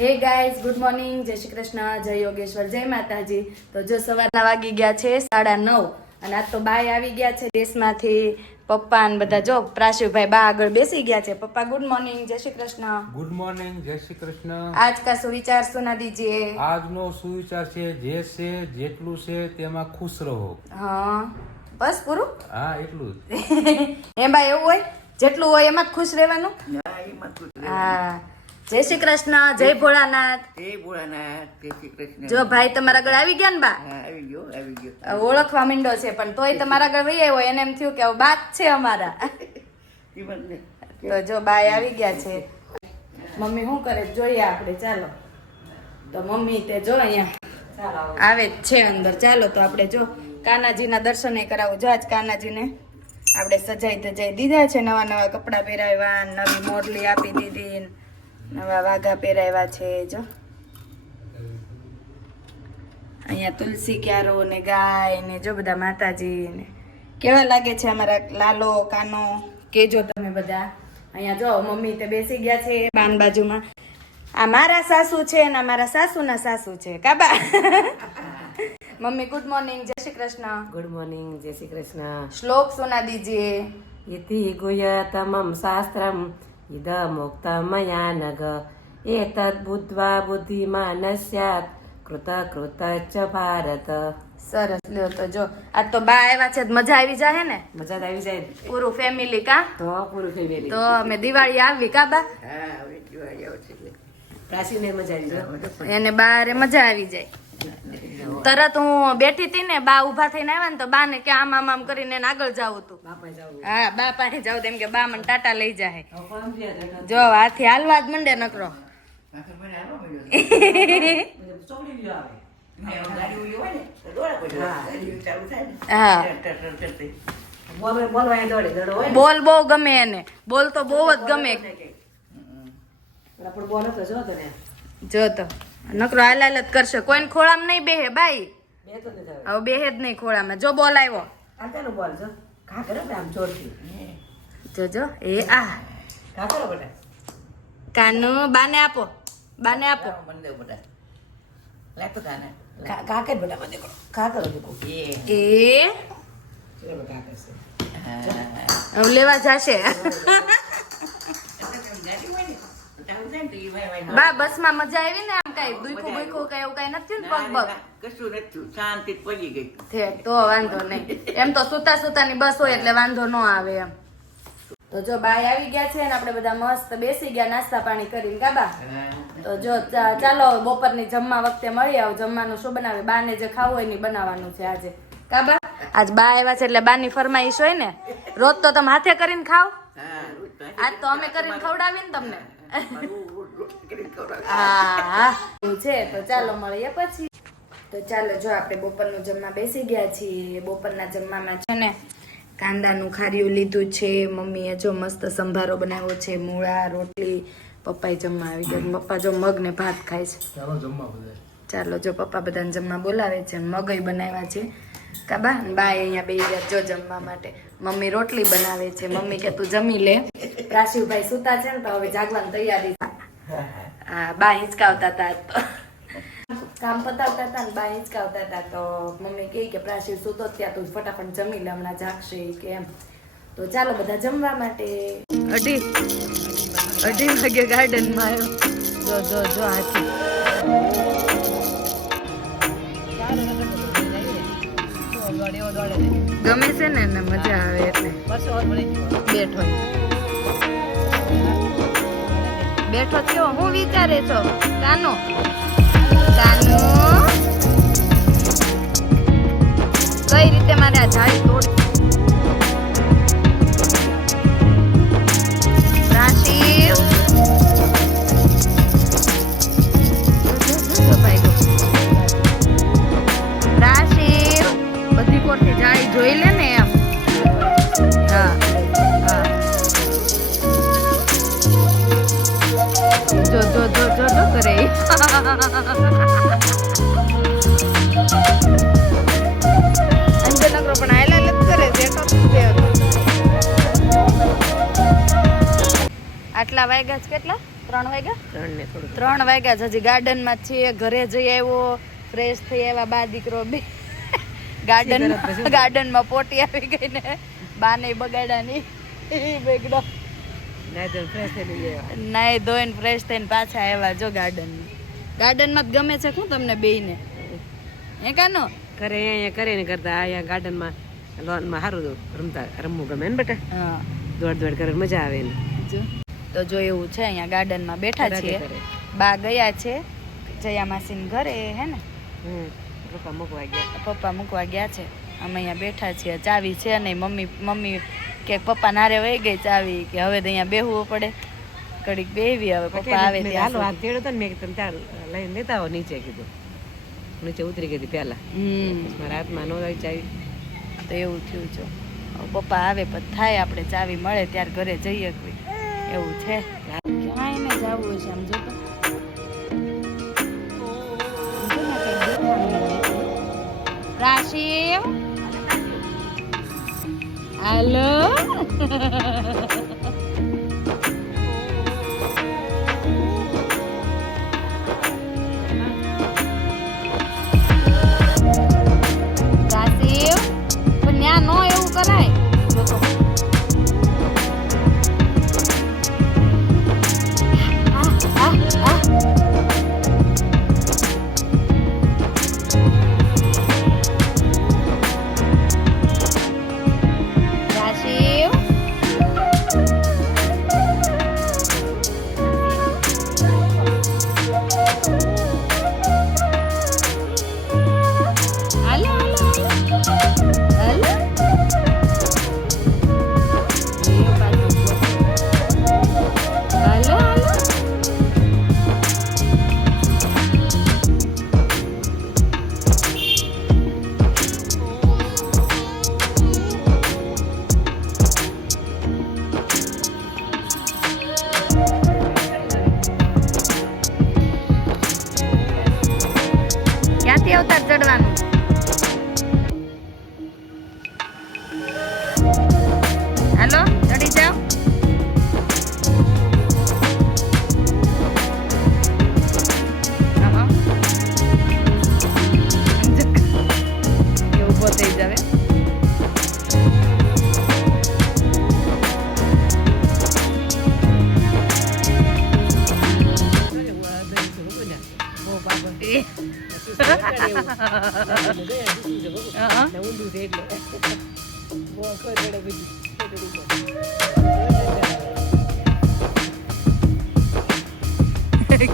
Hey guys good morning જય શ્રી કૃષ્ણ જય યોગેશ્વર જય માતાજી. તો જો સવારના વાગી ગયા છે સાડા નવ અને આજ તો બાય આવી ગયા છે દેશમાંથી. પપ્પા ને બધા જો પ્રાશુભાઈ બા આગળ બેસી ગયા છે. પપ્પા ગુડ મોર્નિંગ જય શ્રી કૃષ્ણ. ગુડ મોર્નિંગ જય શ્રી કૃષ્ણ. આજ કા સુવિચાર સુના દીજીએ? આજનો સુવિચાર છે જે છે જેટલું છે તેમાં ખુશ રહો. હા બસ પૂરું? હા એટલું જ. એમ બા એવું હોય જેટલું હોય એમાં જ ખુશ રહેવાનું? હા. જય શ્રી કૃષ્ણ જય ભોળાનાથ. જય ભોળાનાથ જય શ્રી કૃષ્ણ. જો ભાઈ તમારા આગળ આવી ગયા ને બા? આવી ગયો આવી ગયો. ઓળખવા મીંડો છે પણ તોય તમારા આગળ વહી આવ્યો એને એમ થયું કે બાત છે અમારા. તો જો બાય આવી ગયા છે. મમ્મી શું કરે? જોઈએ આપણે ચાલો. તો મમ્મી તે જો અહીંયા. આવે જ છે અંદર. ચાલો તો આપણે જો કાનાજીના દર્શને કરાવું. જો આજ કાનાજીને આપણે સજાઈ તજાઈ દીધા છે નવા નવા કપડાં પહેરાવ્યા નવી મોરલી આપી દીધી નવા વાઘા પહેરાવ્યા છે જો. અહીંયા તુલસી ક્યારો ને ગાય ને જો બધા માતાજી ને. કેવા લાગે છે અમારા લાલો કાનો? કેજો તમે બધા. અહીંયા જો મમ્મી તે બેસી ગયા છે બાન બાજુમાં. આ મારા સાસુ છે અને અમારા મારા સાસુના સાસુ છે. કાબા મમ્મી ગુડ મોર્નિંગ જય શ્રી કૃષ્ણ. ગુડ મોર્નિંગ જય શ્રી કૃષ્ણ. શ્લોક સુના દીજીએ. ઇતિ તમામ શાસ્ત્રમ એતદ બુદ્ધ્વા બુદ્ધિમાન સ્યાત કૃત કૃત ચ ભારત સરસ. લ્યો તો જો આજ તો બા આવ્યા છે મજા આવી જાય ને? મજા આવી જાય ને? પૂરું ફેમિલી કા? તો પૂરું ફેમિલી તો અમે દિવાળી આવી કાબા હા હવે દિવાળી આવશે. પ્રાચીને મજા આવી જાય. એને બારે મજા આવી જાય. તરત હું બેઠી હતી ને બા ઊભા થઈને આવ્યા ને તો બા ને કે આમ આમ આમ કરીને આગળ જવું તું હા બા પાસે જાવ તેમ કે બા મને ટાટા લઈ જાય? જો હાથી હાલવા જ મંડે નકરો. બોલ બહુ ગમે એને. બોલ તો બહુ જ ગમે. જો તો. નકરો હાલ જ કરશે. કોઈને ખોળામાં નહીં બેહે બાઈ. બે હવે બેહે જ નહીં ખોળામાં. જો બોલ આવ્યો. જોજો એ આ. કાનુ બાને આપો. બાને આપો. લાવો બધા લાગતો કાને કા કા કર બેટા એ. લેવા જશે. બા બસમાં મજા આવી ને આમ કઈ? દુખું બુખું કઈ એવું કઈ નથી ને પગ પગ કશું નથી. શાંતિ પડી ગઈ. છે તો વાંધો નહીં. એમ તો સુતા સુતાની બસ હોય એટલે વાંધો ન આવે એમ. તો જો બાય આવી ગયા છે ને આપણે બધા મસ્ત બેસી ગયા નાસ્તા પાણી કરીને કાબા તો જો ચાલો બપોરની જમવા વખતે મળી આવ. જમવાનું શું બનાવે? બાને જે ખાવું હોય ને બનાવવાનું છે આજે. કાબા આજ બા આવ્યા છે એટલે બાની ફરમાઈશ હોય ને. રોજ તો તમે હાથે કરીને ખાવ આજ તો અમે કરીને ખવડાવીને તમને. હા છે તો ચાલો મળીએ પછી. તો ચાલો જો આપણે બપોરનું જમવા બેસી ગયા છીએ. બપોરના જમવામાં છે ને કાંદાનું ખાર્યું લીધું છે. મમ્મીએ જો મસ્ત સંભારો બનાવ્યો છે. મૂળા રોટલી પપ્પાએ જમવા આવી ગયા. પપ્પા જો મગ ને ભાત ખાય છે. ચાલો ચાલો જો પપ્પા બધાને જમવા બોલાવે છે મગઈ બનાવ્યા છે. કાબા બાય અહીંયા બે ગયા જો જમવા માટે. મમ્મી રોટલી બનાવે છે. મમ્મી કે, તું જમી લે. રાશિવભાઈ સુતા છે ને, તો હવે જાગવાની તૈયારી હા, બા હિંચકાવતા હતા કામ પતાવતા હતા ને, બા હિંચકાવતા હતા તો મમ્મી કહે કે પ્રાશિવ સુતો ત્યાં, તું ફટાફટ જમી લે, હમણાં જાગશે કે એમ. તો ચાલો બધા જમવા માટે. અઢી અઢી વાગે ગાર્ડનમાં આવ્યો. જો જો જો હાથી ગમે છે ને એને મજા આવે એટલે. બેઠો બેઠો થયો હું વિચારે છો? કાનો? કાનો? કઈ રીતે મારે આ ઝાડી તોડી આટલા વાગ્યા છે કેટલા? ત્રણ વાગ્યા? ત્રણ ને ત્રણ વાગ્યા છે હજી ગાર્ડનમાં માં છીએ. ઘરે જઈ આવ્યો ફ્રેશ થઈ આવ્યા બા દીકરો બે. ગાર્ડન ગાર્ડનમાં પોટી આવી ગઈ ને બાને બગાડાની બગાડા. ની તો ફ્રેશ થઈ ગયા નાઈ ધોઈને ફ્રેશ થઈને પાછા આવ્યા જો ગાર્ડનમાં. ગાર્ડનમાં જ ગમે છે શું તમને બેયને? હે કાનો? ઘરે અહીંયા કરે ને કરતા અહીંયા ગાર્ડનમાં લોનમાં સારું રમતા રમવું ગમે ને બેટા. દોડ દોડ કરે મજા આવે ને. જો. તો જો એવું છે અહીંયા ગાર્ડનમાં બેઠા છીએ. બા ગયા છે જયા માસીન ઘરે હે ને? હમ પપ્પા મૂકવા ગયા. પપ્પા મૂકવા ગયા છે. અમે અહીંયા બેઠા છીએ ચાવી છે નહીં મમ્મી મમ્મી કે પપ્પા નારે વહી ગઈ ચાવી કે હવે તો અહીંયા બેહવું પડે. કડીક બેહવી હવે પપ્પા આવે ત્યાં હાલો હાથ તેડો તો મેં કીધું ત્યાં લઈને લેતા આવો નીચે કીધું. નીચે ઉતરી ગઈ હતી પહેલા. હમ. મારા હાથમાં નો રહી ચાવી. તો એવું થયું છે પપ્પા આવે પણ થાય આપણે ચાવી મળે ત્યારે ઘરે જઈએ કોઈ. એવું છે. ક્યાંય ને જવું છે, આમ જો તો જો ને કંઈક દેખાતું નથી. રાશિવ હાલો.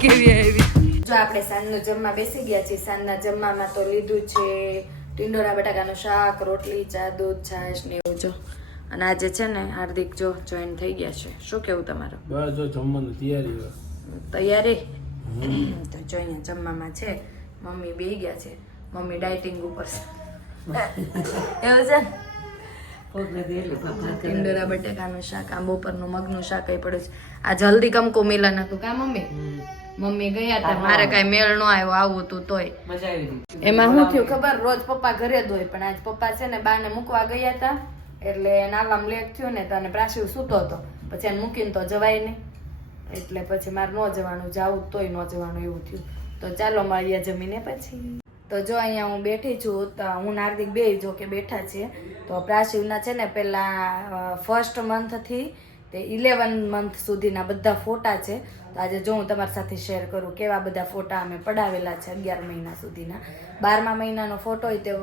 કેવી આવી જો આપણે સાંજનું જમવા બેસી ગયા છીએ સાંજના જમવામાં તો લીધું છે ટીંડોરા બટાકાનું શાક રોટલી ચા દૂધ છાશ ને એવું જો. અને આજે છે ને હાર્દિક જો જોઈન થઈ ગયા છે. શું કેવું તમારું? બસ જો જમવાની તૈયારી તૈયારી? તો જો અહીંયા જમવામાં છે. મમ્મી બે ગયા છે. મમ્મી ડાયટિંગ ઉપર. છે એવું છે. ટીંડોરા બટાકાનું શાક આંબો પરનું મગનું શાક એ પડ્યું છે. આ જલ્દી કમકો મિલન હતું કા મમ્મી? મમ્મી ગયા હતા મારે કઈ મેળ નો આવ્યો આવું હતું તોય. એમાં શું થયું ખબર? રોજ પપ્પા ઘરે જ હોય પણ આજ પપ્પા છે ને બાને મૂકવા ગયા હતા એટલે નાલામ લેટ થયું ને તો પ્રાસીવ સૂતો હતો. પછી એને મૂકીને તો જવાય નહીં. એટલે પછી મારે ન જવાનું જાવું તોય ન જવાનું એવું થયું. તો ચાલો મળીએ જમીને પછી. તો જો અહીંયા હું બેઠી છું, તો હું નાર્દિક બે જો કે બેઠા છીએ તો પ્રાશિવના છે ને પહેલાં ફર્સ્ટ મંથથી તે ઇલેવન મંથ સુધીના બધા ફોટા છે. તો આજે જો હું તમારી સાથે શેર કરું, કેવા બધા ફોટા અમે પડાવેલા છે અગિયાર મહિના સુધીના. બારમા મહિનાનો ફોટો તે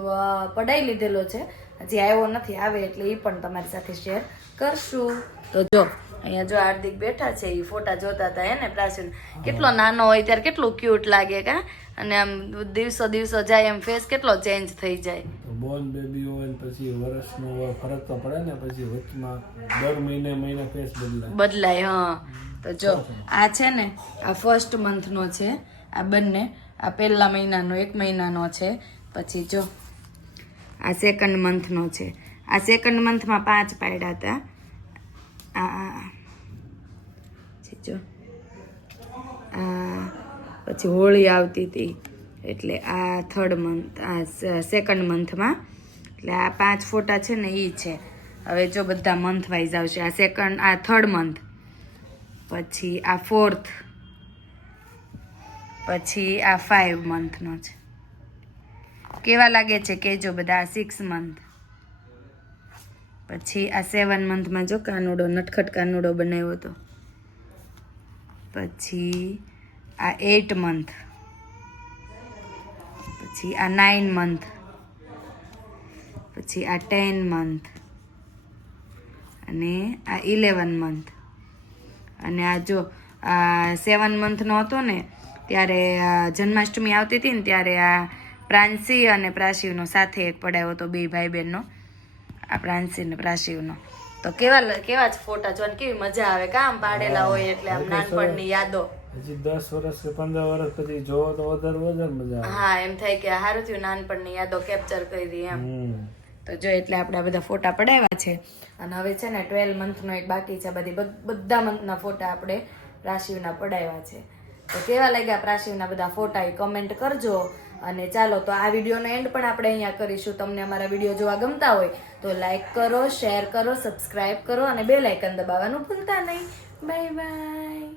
પડાવી લીધેલો છે. હજી આવ્યો નથી, આવે એટલે એ પણ તમારી સાથે શેર કરશું. તો જો અહીંયા જો હાર્દિક બેઠા છે એ ફોટા જોતા હતા હે ને પ્રાચીન કેટલો નાનો હોય ત્યારે કેટલું ક્યુટ લાગે કા? અને આમ દિવસો દિવસો જાય એમ ફેસ કેટલો ચેન્જ થઈ જાય. બોર્ન બેબી હોય ને પછી વર્ષનો હોય ફરક તો પડે ને પછી વચમાં દર મહિને મહિને ફેસ બદલાય. બદલાય હા. તો જો આ છે ને આ ફર્સ્ટ મંથનો છે આ બંને આ પહેલા મહિનાનો એક મહિનાનો છે પછી જો આ સેકન્ડ મંથનો છે. આ સેકન્ડ મંથમાં પાંચ પાડ્યા હતા. આ આ છે જો આ પછી હોળી આવતી હતી. એટલે આ થર્ડ મંથ આ સેકન્ડ મંથમાં એટલે આ પાંચ ફોટા છે ને એ છે. હવે જો બધા મંથ વાઇઝ આવશે. આ સેકન્ડ આ થર્ડ મંથ પછી આ ફોર્થ પછી આ ફાઇવ મંથનો છે. કેવા લાગે છે? કે જો બધા સિક્સ મંથ પછી આ સેવન મંથમાં જો કાનુડો, નટખટ કાનુડો બનાવ્યો હતો. પછી આ એટ મંથ પછી આ નાઇન મંથ પછી આ ટેન મંથ અને આ ઇલેવન મંથ અને આ જો, આ સેવન મંથનો હતો ને, ત્યારે જન્માષ્ટમી આવતી હતી ને, ત્યારે આ પ્રાંસી અને પ્રાશિવનો સાથે એક પડાયો હતો બે ભાઈ બહેનનો આ પ્રાંસી ને પ્રાશિવનો તો કેવા કેવા જ ફોટા જોવાની કેવી મજા આવે. કામ પાડેલા હોય એટલે આમ નાનપણની યાદો. હજી દસ વર્ષ કે પંદર વર્ષ પછી જોવો તો વધારે વધારે મજા આવે. હા એમ થાય કે સારું થયું નાનપણની યાદો કેપ્ચર કરી એમ. તો જો એટલે આપણે બધા ફોટા પડાવ્યા છે. અને હવે છે ને ટ્વેલ્વ મંથનો એક બાકી છે. બધી બધ- બધા મંથના ફોટા આપણે પ્રાશિવના પડાવ્યા છે. તો કેવા લાગ્યા પ્રાશિવના બધા ફોટા એ કમેન્ટ કરજો. અને ચાલો તો આ વિડીયોનો એન્ડ પણ આપણે અહીંયા કરીશું. તમને અમારા વીડિયો જોવા ગમતા હોય તો લાઈક કરો શેર કરો સબસ્ક્રાઈબ કરો અને બે લાઇકન દબાવવાનું ભૂલતા નહીં. Bye bye